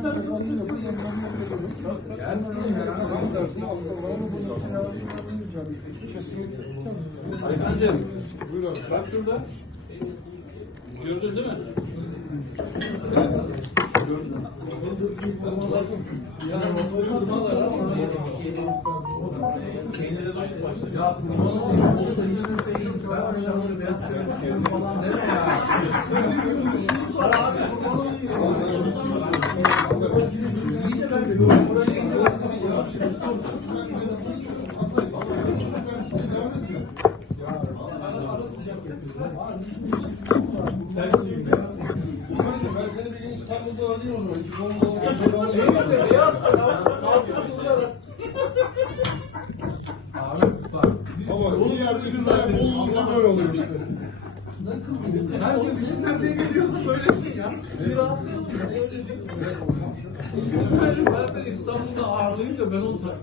Abi. bak şurada. Gördün değil mi? Ya kurban olayım. O saçını seveyim. Ama bir yerde bir tane bol böyle oluyor işte. Herkes bizim nereye geliyorsa söylesin ya. Bir rahatlayalım. Ben seni İstanbul'da ağırlayayım da ben onu ta-